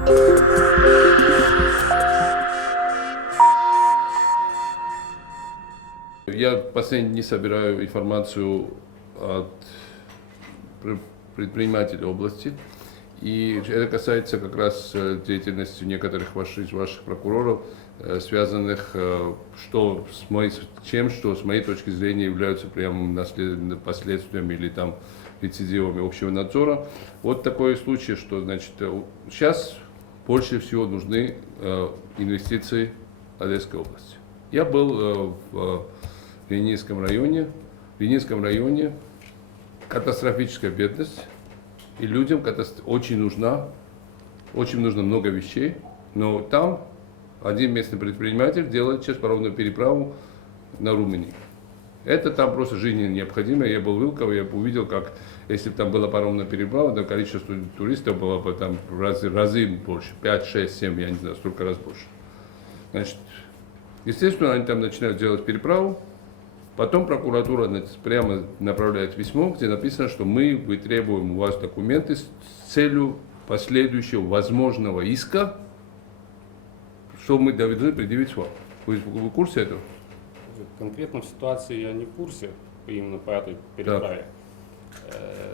Я в последние дни собираю информацию от предпринимателей области, и это касается как раз деятельности некоторых ваших прокуроров, связанных что с моей точки зрения являются прямо последствиями или там рецидивами общего надзора. Вот такой случай, что значит сейчас больше всего нужны инвестиции Одесской области. Я был в Ленинском районе. В Ленинском районе катастрофическая бедность, и людям очень нужно много вещей, но там один местный предприниматель делает сейчас паромную переправу на Румынию. Это там просто жизненно необходимо. Я был в Вилково, я увидел, как если бы там была паромная переправа, то количество туристов было бы там в разы больше, 5, 6, 7, я не знаю, столько раз больше. Значит, естественно, они там начинают делать переправу. Потом прокуратура прямо направляет письмо, где написано, что мы требуем у вас документы с целью последующего возможного иска, что мы должны предъявить вам. Вы в курсе этого? Конкретно в ситуации я не в курсе, именно по этой переправе.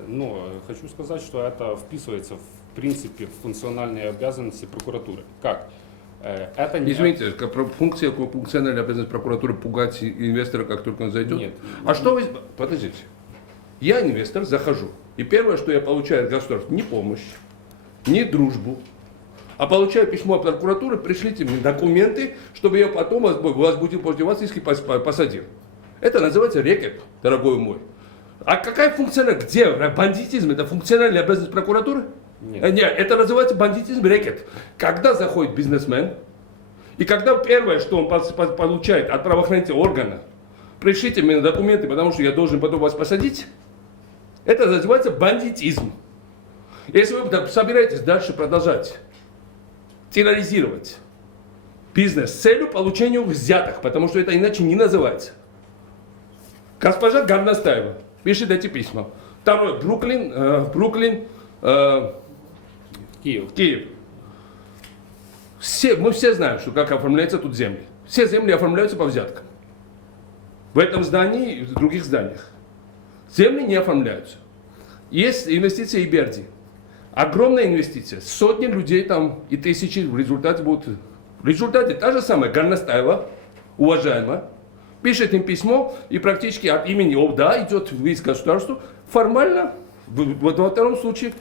Но хочу сказать, что это вписывается в принципе в функциональные обязанности прокуратуры. Как? Это не... Извините, функциональная обязанность прокуратуры пугать инвестора, как только он зайдет? Нет. А что вы... Подождите. Я инвестор, захожу. И первое, что я получаю от государства, не помощь, не дружбу, а получаю письмо от прокуратуры, пришлите мне документы, чтобы я потом возбудил против вас иск и посадил. Это называется рекет, дорогой мой. А какая функциональная... Где бандитизм? Это функциональная обязанность прокуратуры? Нет, это называется бандитизм, рэкет. Когда заходит бизнесмен, и когда первое, что он получает от правоохранительного органа, пришлите мне документы, потому что я должен потом вас посадить, это называется бандитизм. Если вы собираетесь дальше продолжать терроризировать бизнес с целью получения взяток, потому что это иначе не называется. Госпожа Горностаева пишет эти письма. Второй, Бруклин, Киев. Мы все знаем, что как оформляются тут земли. Все земли оформляются по взяткам. В этом здании и в других зданиях. Земли не оформляются. Есть инвестиции Иберди. Огромная инвестиция. Сотни людей там и тысячи в результате будут. В результате та же самая Горностаева, уважаемая, пишет им письмо и практически от имени ОВДА идет в иск государству. Формально, во втором случае,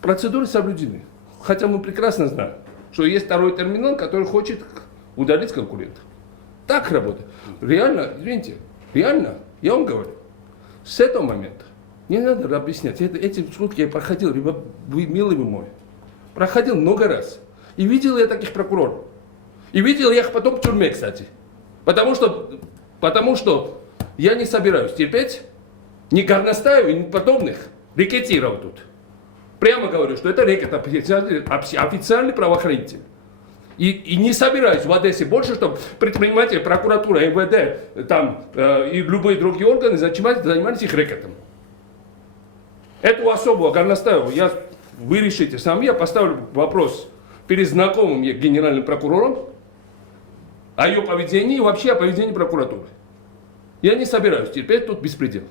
процедуры соблюдены. Хотя мы прекрасно знаем, что есть второй терминал, который хочет удалить конкурента. Так работает. Реально, извините, реально, я вам говорю, с этого момента не надо объяснять. Эти шутки я проходил, вы, милый вы мой, проходил много раз. И видел я таких прокуроров. И видел я их потом в тюрьме, кстати. Потому что я не собираюсь терпеть ни Горностаева, ни подобных рекетиров тут. Прямо говорю, что это рекет официальный правоохранитель. И не собираюсь в Одессе больше, чтобы предприниматели, прокуратура, МВД там, и любые другие органы занимались их рекетом. Эту особу Горностаеву вы решите сами, я поставлю вопрос перед знакомым генеральным прокурором о ее поведении и вообще о поведении прокуратуры. Я не собираюсь терпеть тут беспредел.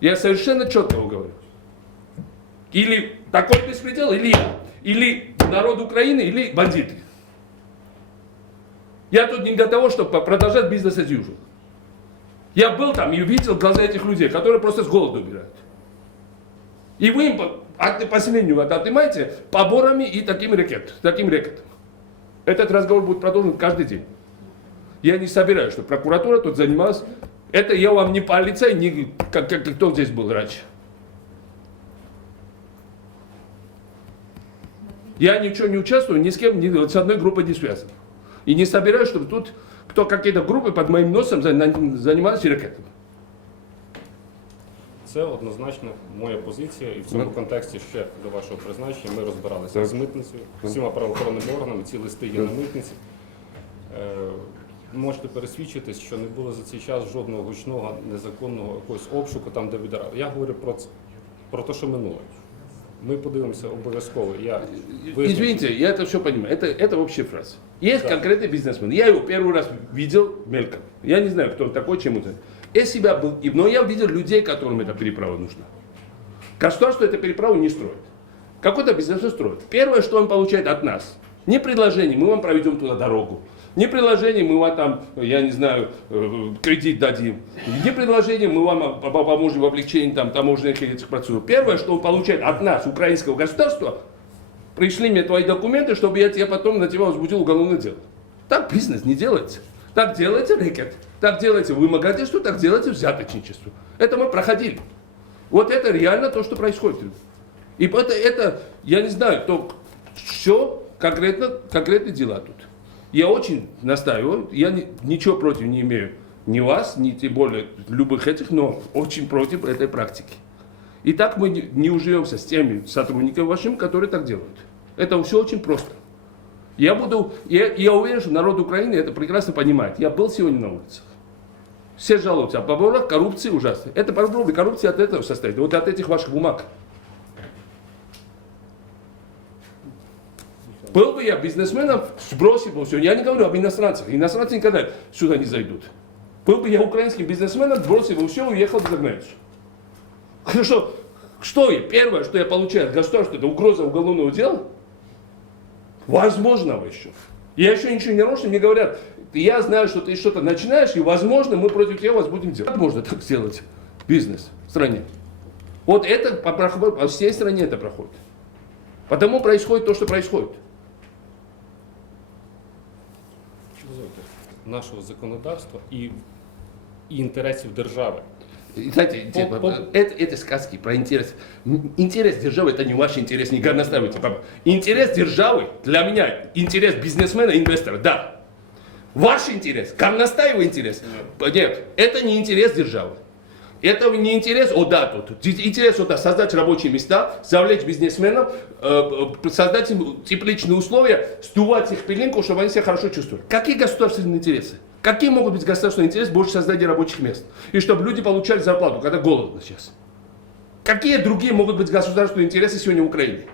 Я совершенно четко его говорю. Или такой беспредел, или я. Или народ Украины, или бандиты. Я тут не для того, чтобы продолжать бизнес as usual. Я был там и видел глаза этих людей, которые просто с голоду умирают. И вы им последнюю отнимаете поборами и таким рекетом. Этот разговор будет продолжен каждый день. Я не собираюсь, чтобы прокуратура тут занималась. Это я вам не полицай, не как кто здесь был раньше. Я ничего не участвую, ни с кем, ни с одной группой не связан. И не собираюсь, чтобы тут какие-то группы под моим носом занимались рекетом. Це однозначно моя позиція, і в цьому контексті ще до вашого призначення ми розбиралися з митницею, всіма правоохоронними органами, ці листи є на митниці. Можете пересвідчитись, що не було за цей час жодного гучного, незаконного якогось обшуку там, де віддирали. Я говорю про те, що минуло. Ми подивимося обов'язково. Я визначу. Извините, я это все понимаю. Это общая фраза. Есть конкретный бизнесмен. Я его первый раз видел мельком. Я не знаю, кто он такой, чем он. Я себя был, но я видел людей, которым эта переправа нужна. Государство эту переправу не строит. Какой-то бизнесмен строит. Первое, что он получает от нас, не предложение, мы вам проведем туда дорогу. Не предложение, мы вам там, я не знаю, кредит дадим. Не предложение, мы вам поможем в облегчении там, таможенных этих процедур. Первое, что он получает от нас, украинского государства, пришли мне твои документы, чтобы я тебе потом на тебя возбудил уголовное дело. Так бизнес не делается. Так делается рэкет. Так делается вымогательство, так делается взяточничество. Это мы проходили. Вот это реально то, что происходит. И это я не знаю, то все конкретные дела тут. Я очень настаиваю, я ничего против не имею ни вас, ни тем более любых этих, но очень против этой практики. И так мы не уживемся с теми сотрудниками вашими, которые так делают. Это все очень просто. Я уверен, что народ Украины это прекрасно понимает. Я был сегодня на улицах. Все жалуются о поборах, коррупции ужасно. Это проблема коррупции от этого состоит, вот от этих ваших бумаг. Был бы я бизнесменом, сбросил бы все. Я не говорю об иностранцах. Иностранцы никогда сюда не зайдут. Был бы я украинским бизнесменом, сбросил бы все, уехал бы за границу. Хорошо. Первое, что я получаю от государства, это угроза уголовного дела? Возможного еще. Я еще ничего не нарушил, мне говорят, я знаю, что ты что-то начинаешь, и возможно мы против тебя возбудим дело. Как можно так сделать бизнес в стране? Вот это по всей стране это проходит. Потому происходит то, что происходит. Нашого законодавства і інтересів держави. Знаете, это сказки про интерес. Интерес державы это не ваш интерес, не горностаивайте, папа. Интерес державы для меня, интерес бизнесмена, инвестора, да. Ваш интерес, горностаевый интерес. Нет, это не интерес державы. Это не интерес, тут. Интерес, создать рабочие места, завлечь бизнесменов, создать им тепличные условия, сдувать их пылинку, чтобы они себя хорошо чувствовали. Какие государственные интересы? Какие могут быть государственные интересы больше создания рабочих мест? И чтобы люди получали зарплату, когда голодно сейчас. Какие другие могут быть государственные интересы сегодня в Украине?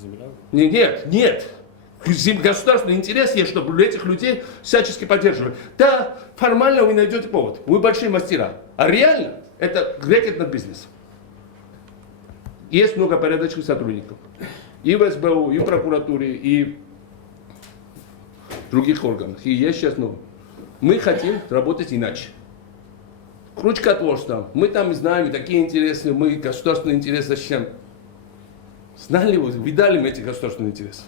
Земля? Нет. Государственный интерес есть, чтобы этих людей всячески поддерживали. Да, формально вы найдете повод. Вы большие мастера. А реально это рэкет над бизнесом. Есть много порядочных сотрудников. И в СБУ, и в прокуратуре, и в других органах. И есть сейчас много. Мы хотим работать иначе. Крючкотворство. Мы там знаем, такие интересы, мы государственный интерес защищаем. Знали вы, видали мы эти государственные интересы?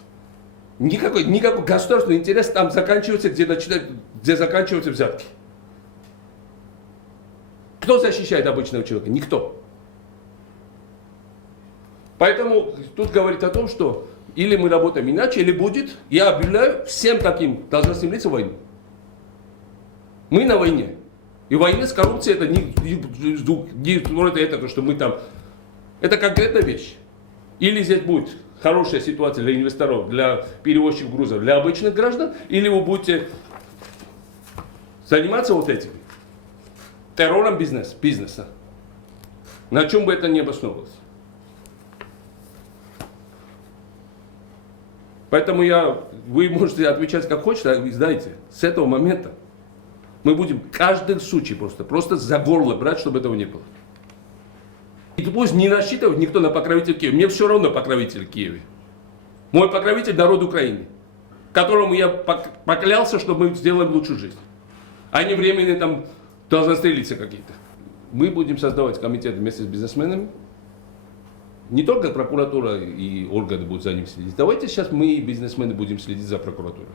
Никакой государственный интерес там заканчивается, где заканчиваются взятки. Кто защищает обычного человека? Никто. Поэтому тут говорит о том, что или мы работаем иначе, или будет, я объявляю всем таким должностным лицам войну. Мы на войне. И война с коррупцией это не это то, что мы там. Это конкретная вещь. Или здесь будет хорошая ситуация для инвесторов, для перевозчиков грузов, для обычных граждан, или вы будете заниматься вот этим террором бизнеса. На чем бы это ни обосновывалось. Поэтому вы можете отвечать как хотите, а знаете, с этого момента мы будем каждый случай просто за горло брать, чтобы этого не было. И пусть не рассчитывает никто на покровителя Киева. Мне все равно покровитель в Киеве. Мой покровитель народ Украины, которому я поклялся, что мы сделаем лучшую жизнь. А не временные там должностные лица какие-то. Мы будем создавать комитет вместе с бизнесменами. Не только прокуратура и органы будут за ним следить. Давайте сейчас мы, бизнесмены, будем следить за прокуратурой.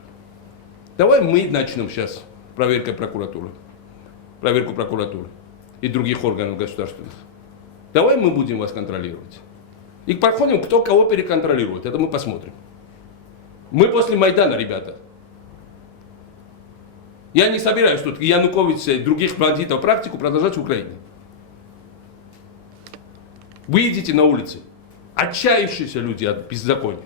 Давай мы начнем сейчас проверку прокуратуры и других органов государственных. Давай мы будем вас контролировать. И подходим, кто кого переконтролирует. Это мы посмотрим. Мы после Майдана, ребята. Я не собираюсь тут Януковича и других бандитов практику продолжать в Украине. Вы идите на улицы. Отчаявшиеся люди от беззакония.